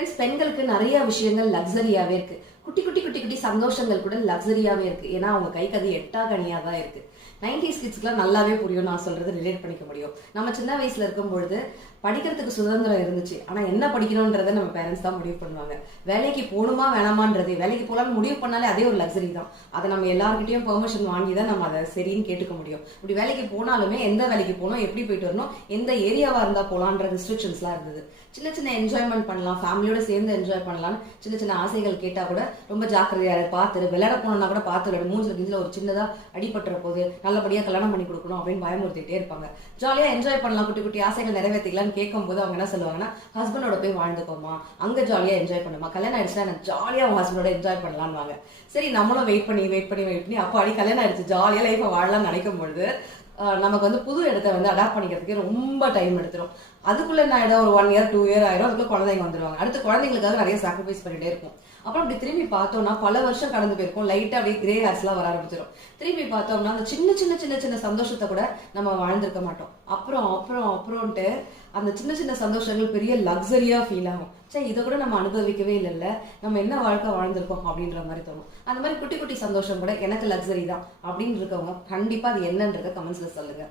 Friends, பெண்களுக்கு நிறைய விஷயங்கள் லக்ஸரியாவே இருக்கு. குட்டி குட்டி குட்டி குட்டி சந்தோஷங்கள் கூட லக்ஸரியாவே இருக்கு. ஏன்னா அவங்க கைக்கு அது எட்டா கனியா தான் இருக்கு. 90s கிட்ஸ்க்குலாம் நல்லாவே புரியும் நான் சொல்றது, ரிலேட் பண்ணிக்க முடியும். நம்ம சின்ன வயசுல இருக்கும் பொழுது படிக்கிறதுக்கு சுதந்திரம் இருந்துச்சு. ஆனா என்ன படிக்கணும்ன்றதை நம்ம பேரண்ட்ஸ் தான் முடிவு பண்ணுவாங்க. வேலைக்கு போகணுமா வேணாமான்றது, வேலைக்கு போகலான்னு முடிவு பண்ணாலே அதே ஒரு லக்ஸரி தான். அதை நம்ம எல்லாருக்கிட்டையும் பெர்மிஷன் வாங்கி தான் நம்ம அதை சரின்னு கேட்டுக்க முடியும். இப்படி வேலைக்கு போனாலுமே எந்த வேலைக்கு போகணும், எப்படி போயிட்டு வரணும், எந்த ஏரியாவா இருந்தா போகலான்ற ரெஸ்ட்ரிக்ஷன்ஸ்லாம் இருந்தது. சின்ன சின்ன என்ஜாய்மெண்ட் பண்ணலாம், ஃபேமிலியோட சேர்ந்து என்ஜாய் பண்ணலாம். சின்ன சின்ன ஆசைகள் கேட்டா கூட ரொம்ப ஜாக்கிரதையா பார்த்து, விளையாட போனோம்னா கூட பார்த்து விளையாடு, மூஞ்சில கிஞ்சில ஒரு சின்னதா அடிபட்டுற போது நல்லபடியா கல்யாணம் பண்ணி கொடுக்கணும் அப்படின்னு பயமுறுத்திட்டே இருப்பாங்க. ஜாலியா என்ஜாய் பண்ணலாம், குட்டி குட்டி ஆசைகள் நிறைவேற்றிக்கலாம்னு கேட்கும் போது அவங்க என்ன சொல்லுவாங்கன்னா, ஹஸ்பண்டோட போய் வாழ்ந்துக்கோமா, அங்க ஜாலியா என்ஜாய் பண்ணுமா, கல்யாணம் ஆயிடுச்சுன்னா எனக்கு ஜாலியா அவங்க ஹஸ்பண்டோட என்ஜாய் பண்ணலாம்வாங்க. சரி, நம்மளும் வெயிட் பண்ணி அப்போ அடி கல்யாணம் ஆயிடுச்சு, ஜாலியா லைஃபை வாழலாம்னு நினைக்கும் பொழுது நமக்கு புது இடத்த அடாப்ட் பண்ணிக்கிறதுக்கு ரொம்ப டைம் எடுத்துரும். அதுக்குள்ள என்ன ஆயிடும், ஒரு 1 year 2 year ஆயிரும். அதுக்குள்ள குழந்தைங்க வந்துருவாங்க. அடுத்து குழந்தைங்களுக்காக நிறைய சாக்ரிஃபைஸ் பண்ணிட்டே இருக்கும். அப்புறம் அப்படி திரும்பி பார்த்தோம்னா பல வருஷம் கடந்து போயிருக்கும். லைட்டா அப்படியே கிரே ஹேர்ஸ்லாம் வர ஆரம்பிச்சிடும். திரும்பி பார்த்தோம்னா அந்த சின்ன சின்ன சின்ன சின்ன சந்தோஷத்தை கூட நம்ம வாழ்ந்திருக்க மாட்டோம். அப்புறம்ட்டு அந்த சின்ன சின்ன சந்தோஷங்கள் பெரிய லக்ஸரியா ஃபீல் ஆகும். சரி, இதை கூட நம்ம அனுபவிக்கவே இல்லைல்ல, நம்ம என்ன வாழ்க்கை வாழ்ந்திருக்கோம் அப்படின்ற மாதிரி தோணும். அந்த மாதிரி குட்டி குட்டி சந்தோஷம் கூட எனக்கு லக்ஸரி தான் அப்படின்னு இருக்கவங்க கண்டிப்பா அது என்னன்றதை கமெண்ட்ஸ்ல சொல்லுங்க.